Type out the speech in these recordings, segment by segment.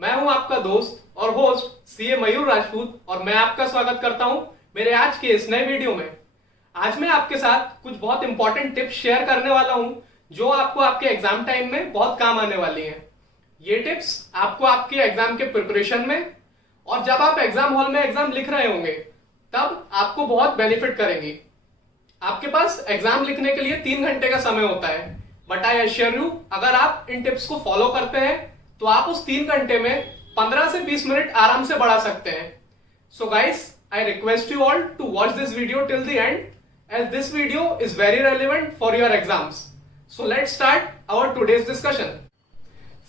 मैं हूं आपका दोस्त और होस्ट सीए मयूर राजपूत और मैं आपका स्वागत करता हूं मेरे आज के इस नए वीडियो में। आज मैं आपके साथ कुछ बहुत इंपॉर्टेंट टिप्स शेयर करने वाला हूं जो आपको आपके एग्जाम टाइम में बहुत काम आने वाली हैं। ये टिप्स आपको आपके एग्जाम के प्रिपरेशन में और जब आप एग्जाम हॉल में एग्जाम लिख रहे होंगे तब आपको बहुत बेनिफिट करेंगी। आपके पास एग्जाम लिखने के लिए 3 घंटे का समय होता है, बट आई एश्योर यू अगर आप इन टिप्स को फॉलो करते हैं तो आप उस 3 घंटे में 15 से 20 मिनट आराम से बढ़ा सकते हैं। So guys, I request you all to watch this video till the end as this video is very relevant for your exams. So let's start our today's discussion.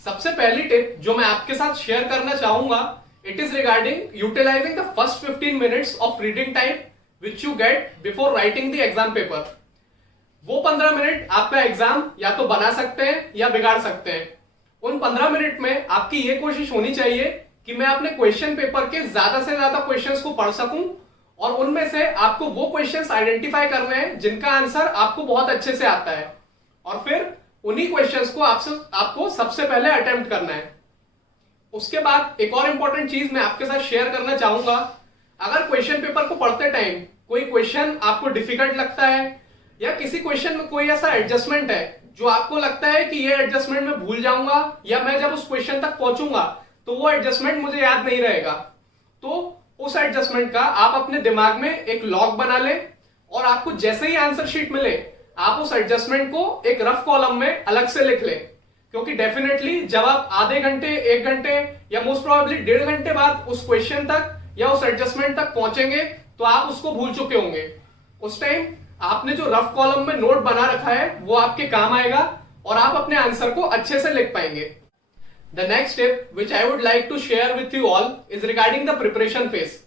सबसे पहली टिप जो मैं आपके साथ शेयर करना चाहूंगा, it is regarding utilizing the first 15 minutes of reading time which you get before writing the exam paper. वो 15 minute आपका एग्जाम या तो बना सकते हैं या बिगाड़ सकते हैं। उन 15 मिनट में आपकी ये कोशिश होनी चाहिए कि मैं अपने क्वेश्चन पेपर के ज्यादा से ज्यादा क्वेश्चंस को पढ़ सकूं और उनमें से आपको वो क्वेश्चंस आइडेंटिफाई करने हैं जिनका आंसर आपको बहुत अच्छे से आता है और फिर उन्हीं क्वेश्चंस को आपको सबसे पहले अटेम्प्ट करना है। उसके बाद एक और इंपॉर्टेंट चीज मैं आपके साथ शेयर करना चाहूंगा। अगर क्वेश्चन पेपर को पढ़ते टाइम कोई क्वेश्चन आपको डिफिकल्ट लगता है या किसी क्वेश्चन में कोई ऐसा एडजस्टमेंट है जो आपको लगता है कि ये एडजस्टमेंट मैं भूल जाऊंगा या मैं जब उस क्वेश्चन तक पहुंचूंगा तो वो एडजस्टमेंट मुझे याद नहीं रहेगा, तो उस एडजस्टमेंट का आप अपने दिमाग में एक लॉग बना लें और आपको जैसे ही आंसर शीट मिले आप उस एडजस्टमेंट को एक रफ कॉलम में अलग से लिख लें, क्योंकि डेफिनेटली जब आप आधे घंटे 1 घंटे या मोस्ट प्रोबेबली 1.5 घंटे बाद उस क्वेश्चन तक या उस एडजस्टमेंट तक पहुंचेंगे तो आप उसको भूल चुके होंगे। उस टाइम आपने जो रफ कॉलम में नोट बना रखा है वो आपके काम आएगा और आप अपने आंसर को अच्छे से लिख पाएंगे। The next tip which I would like to share with you all is regarding the preparation phase.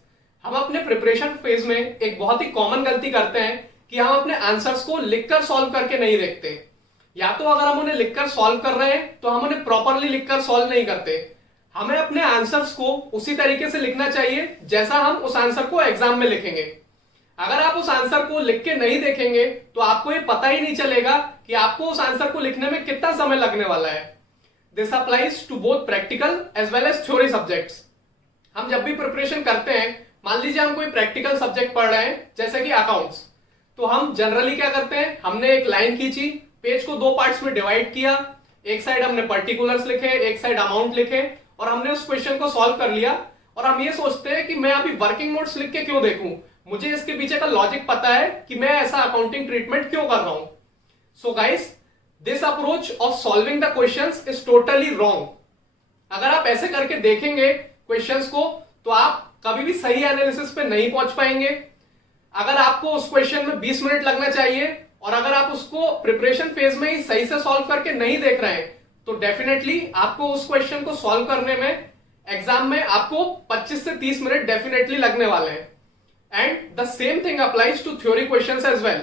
हम अपने प्रिपरेशन फेज में एक बहुत ही कॉमन गलती करते हैं कि हम अपने आंसर्स को लिखकर सॉल्व करके नहीं देखते, या तो अगर हम उन्हें लिखकर सॉल्व कर रहे हैं तो हम उन्हें प्रॉपरली लिखकर सॉल्व नहीं करते। हमें अपने आंसर्स को उसी तरीके से लिखना चाहिए जैसा हम उस आंसर को एग्जाम में लिखेंगे। अगर आप उस आंसर को लिख के नहीं देखेंगे तो आपको ये पता ही नहीं चलेगा कि आपको उस आंसर को लिखने में कितना समय लगने वाला है। This applies to both practical as well as theory subjects. हम जब भी प्रिपरेशन करते हैं, मान लीजिए हम कोई प्रैक्टिकल सब्जेक्ट पढ़ रहे हैं जैसे कि अकाउंट्स, तो हम जनरली क्या करते हैं, हमने एक लाइन खींची, पेज को 2 पार्ट्स में डिवाइड किया, एक साइड हमने पर्टिकुलर्स लिखे, एक साइड अमाउंट लिखे और हमने उस क्वेश्चन को सॉल्व कर लिया। और हम ये सोचते हैं कि मैं अभी वर्किंग नोट्स लिख के क्यों देखूं, मुझे इसके पीछे का लॉजिक पता है कि मैं ऐसा अकाउंटिंग ट्रीटमेंट क्यों कर रहा हूं। So guys, this approach of solving the questions is totally wrong. अगर आप ऐसे करके देखेंगे क्वेश्चंस को तो आप कभी भी सही एनालिसिस पे नहीं पहुंच पाएंगे। अगर आपको उस क्वेश्चन में 20 मिनट लगना चाहिए और अगर आप उसको प्रिपरेशन फेज में ही सही से सॉल्व करके नहीं देख रहे हैं तो डेफिनेटली आपको उस क्वेश्चन को सॉल्व करने में एग्जाम में आपको 25 से 30 मिनट डेफिनेटली लगने वाले हैं। And the same thing applies to theory questions as well.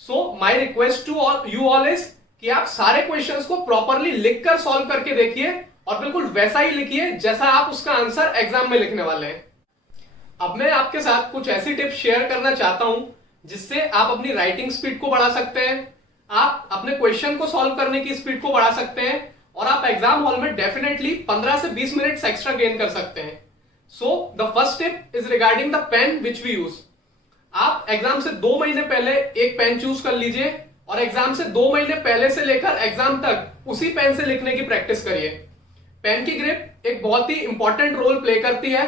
So my request to you all is कि आप सारे questions को properly लिखकर solve करके देखिए और बिल्कुल वैसा ही लिखिए जैसा आप उसका आंसर एग्जाम में लिखने वाले हैं। अब मैं आपके साथ कुछ ऐसी टिप्स शेयर करना चाहता हूं जिससे आप अपनी राइटिंग स्पीड को बढ़ा सकते हैं, आप अपने क्वेश्चन को सॉल्व करने की स्पीड को बढ़ा सकते हैं और आप एग्जाम हॉल में डेफिनेटली 15 से 20 मिनट एक्स्ट्रा गेन कर सकते हैं। So the first tip is regarding the pen which we use. आप एग्जाम से 2 महीने पहले एक पेन चूज कर लीजिए और एग्जाम से 2 महीने पहले से लेकर एग्जाम तक उसी पेन से लिखने की प्रैक्टिस करिए। पेन की ग्रिप एक बहुत ही इंपॉर्टेंट रोल प्ले करती है।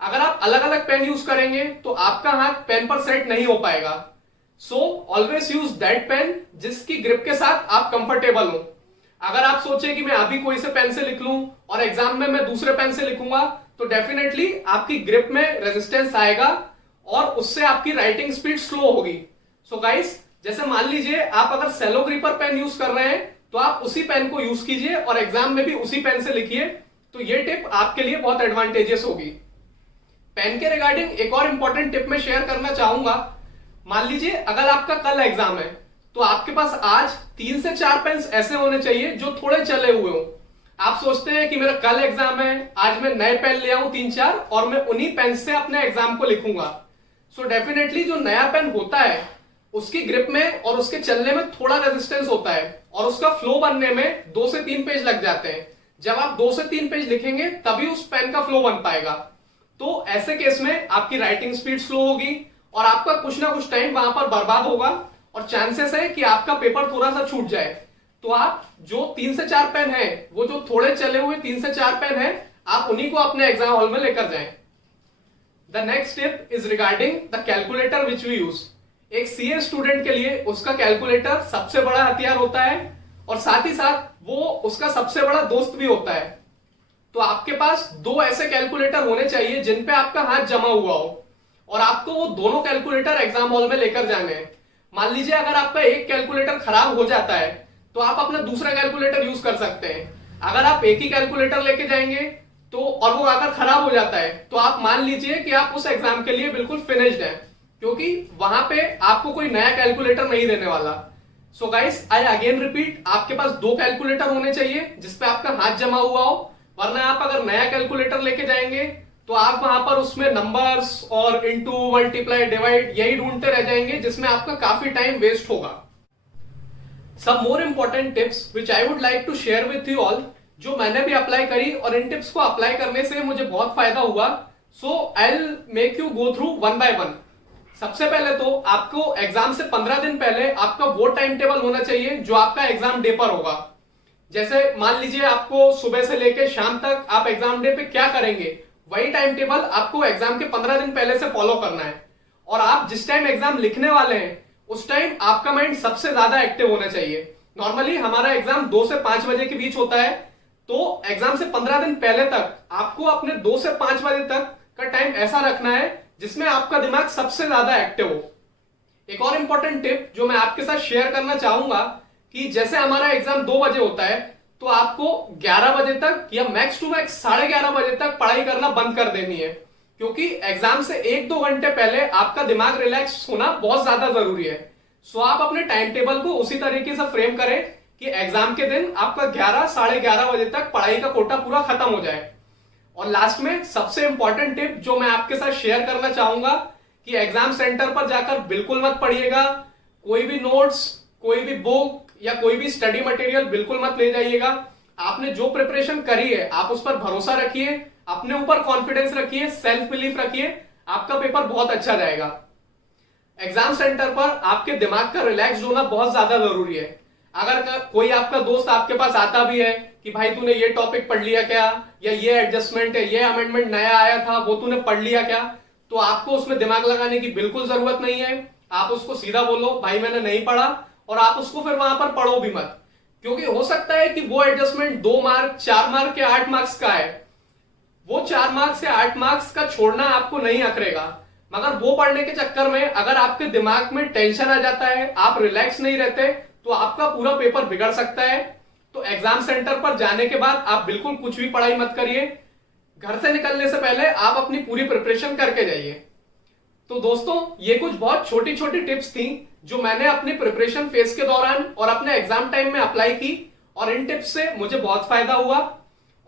अगर आप अलग अलग पेन यूज करेंगे तो आपका हाथ पेन पर सेट नहीं हो पाएगा। So always use that pain जिसकी ग्रिप के साथ आप कंफर्टेबल हो। अगर आप सोचे कि मैं अभी कोई से पेन से लिख लूं और एग्जाम में मैं दूसरे पेन से लिखूंगा तो डेफिनेटली आपकी ग्रिप में रेजिस्टेंस आएगा और उससे आपकी राइटिंग स्पीड स्लो होगी। सो गाइस, जैसे मान लीजिए आप अगर सेलो ग्रिपर पेन यूज कर रहे हैं तो आप उसी पेन को यूज कीजिए और एग्जाम में भी उसी पेन से लिखिए, तो ये टिप आपके लिए बहुत एडवांटेजियस होगी। पेन के रिगार्डिंग एक और इंपॉर्टेंट टिप मैं शेयर करना चाहूंगा। मान लीजिए अगर आपका कल एग्जाम है तो आपके पास आज 3 से 4 पेन ऐसे होने चाहिए जो थोड़े चले हुए हो। आप सोचते हैं कि मेरा कल एग्जाम है, आज मैं नए पेन ले आऊं 3-4 और मैं उन्हीं पेन से अपने एग्जाम को लिखूंगा। सो डेफिनेटली जो नया पेन होता है उसकी ग्रिप में और उसके चलने में थोड़ा रेजिस्टेंस होता है और उसका फ्लो बनने में 2 से 3 पेज लग जाते हैं। जब आप 2 से 3 पेज लिखेंगे तभी उस पेन का फ्लो बन पाएगा। तो ऐसे केस में आपकी राइटिंग स्पीड स्लो होगी और आपका कुछ ना कुछ टाइम वहां पर बर्बाद होगा और चांसेस है कि आपका पेपर थोड़ा सा छूट जाए। तो आप जो 3 से 4 पेन है, वो जो थोड़े चले हुए 3 से 4 पेन है, आप उन्हीं को अपने एग्जाम हॉल में लेकर जाएं। The next step is regarding the calculator which we use. एक सीए स्टूडेंट के लिए उसका कैलकुलेटर सबसे बड़ा हथियार होता है और साथ ही साथ वो उसका सबसे बड़ा दोस्त भी होता है। तो आपके पास 2 ऐसे कैलकुलेटर होने चाहिए जिन पे आपका हाथ जमा हुआ हो और आपको वो दोनों कैलकुलेटर एग्जाम हॉल में लेकर जाने हैं। मान लीजिए अगर आपका एक कैलकुलेटर खराब हो जाता है तो आप अपना दूसरा कैलकुलेटर यूज कर सकते हैं। अगर आप एक ही कैलकुलेटर लेके जाएंगे तो और वो अगर खराब हो जाता है तो आप मान लीजिए कि आप उस एग्जाम के लिए बिल्कुल फिनिश्ड हैं, क्योंकि वहां पे आपको कोई नया कैलकुलेटर नहीं देने वाला। सो गाइस, आई अगेन रिपीट, आपके पास 2 कैलकुलेटर होने चाहिए जिसपे आपका हाथ जमा हुआ हो, वरना आप अगर नया कैलकुलेटर लेके जाएंगे तो आप वहां पर उसमें नंबर्स और इनटू, मल्टीप्लाई, डिवाइड यही ढूंढते रह जाएंगे, जिसमें आपका काफी टाइम वेस्ट होगा। Some more important tips which I would like to share with you all, जो मैंने भी अप्लाई करी और इन टिप्स को अप्लाई करने से मुझे बहुत फायदा हुआ। So I will make you go through one by one. सबसे पहले तो आपको एग्जाम से 15 दिन पहले आपका वो टाइम टेबल होना चाहिए जो आपका एग्जाम डे पर होगा। जैसे मान लीजिए आपको सुबह से लेकर शाम तक आप एग्जाम डे पे क्या करेंगे, वही टाइम टेबल आपको एग्जाम के 15 दिन पहले से फॉलो करना है। और आप जिस टाइम एग्जाम लिखने वाले हैं उस टाइम आपका माइंड सबसे ज्यादा एक्टिव होना चाहिए। नॉर्मली हमारा एग्जाम 2 से 5 बजे के बीच होता है, तो एग्जाम से 15 दिन पहले तक आपको अपने 2 से 5 बजे तक का टाइम ऐसा रखना है जिसमें आपका दिमाग सबसे ज्यादा एक्टिव हो। एक और इंपॉर्टेंट टिप जो मैं आपके साथ शेयर करना चाहूंगा कि जैसे हमारा एग्जाम 2 बजे होता है तो आपको 11 बजे तक या मैक्स टू मैक्स 11:30 बजे तक पढ़ाई करना बंद कर देनी है, क्योंकि एग्जाम से 1-2 घंटे पहले आपका दिमाग रिलैक्स होना बहुत ज्यादा जरूरी है। सो आप अपने टाइम टेबल को उसी तरीके से फ्रेम करें कि एग्जाम के दिन आपका 11-11:30 बजे तक पढ़ाई का कोटा पूरा खत्म हो जाए। और लास्ट में सबसे इंपॉर्टेंट टिप जो मैं आपके साथ शेयर करना चाहूंगा कि एग्जाम सेंटर पर जाकर बिल्कुल मत पढ़िएगा। कोई भी नोट्स, कोई भी बुक या कोई भी स्टडी मटेरियल बिल्कुल मत ले जाइएगा। आपने जो प्रिपरेशन करी है आप उस पर भरोसा रखिए, अपने ऊपर कॉन्फिडेंस रखिए, सेल्फ बिलीफ रखिए, आपका पेपर बहुत अच्छा जाएगा। एग्जाम सेंटर पर आपके दिमाग का रिलैक्स होना बहुत ज्यादा जरूरी है। अगर कोई आपका दोस्त आपके पास आता भी है कि भाई तूने ये टॉपिक पढ़ लिया क्या, या ये एडजस्टमेंट है, ये अमेंडमेंट नया आया था वो तूने पढ़ लिया क्या, तो आपको उसमें दिमाग लगाने की बिल्कुल जरूरत नहीं है। आप उसको सीधा बोलो भाई मैंने नहीं पढ़ा, और आप उसको फिर वहां पर पढ़ो भी मत, क्योंकि हो सकता है कि वो एडजस्टमेंट 2 मार्क, 4 मार्क या 8 मार्क्स का है। वो 4 मार्क्स या 8 मार्क्स का छोड़ना आपको नहीं अखरेगा, मगर वो पढ़ने के चक्कर में अगर आपके दिमाग में टेंशन आ जाता है, आप रिलैक्स नहीं रहते, तो आपका पूरा पेपर बिगड़ सकता है। तो एग्जाम सेंटर पर जाने के बाद आप बिल्कुल कुछ भी पढ़ाई मत करिए। घर से निकलने से पहले आप अपनी पूरी प्रिपरेशन करके जाइए। तो दोस्तों, ये कुछ बहुत छोटी छोटी टिप्स थी जो मैंने अपने प्रिपरेशन फेज के दौरान और अपने एग्जाम टाइम में अप्लाई की, और इन टिप्स से मुझे बहुत फायदा हुआ।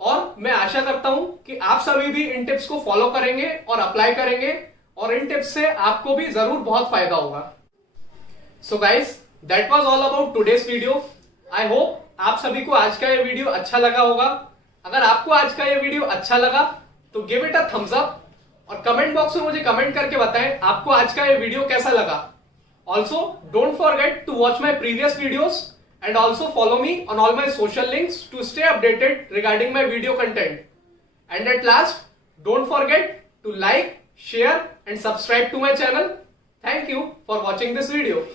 और मैं आशा करता हूं कि आप सभी भी इन टिप्स को फॉलो करेंगे और अप्लाई करेंगे, और इन टिप्स से आपको भी जरूर बहुत फायदा होगा। So guys, that was all about today's video. I hope आप सभी को आज का ये वीडियो अच्छा लगा होगा। अगर आपको आज का ये वीडियो अच्छा लगा तो give it a thumbs up, और कमेंट बॉक्स में मुझे कमेंट करके बताएं आपको आज का ये वीडियो कैसा लगा। Also don't forget to watch my previous videos and also follow me on all my social links to stay updated regarding my video content. And at last, don't forget to like, share and subscribe to my channel. Thank you for watching this video.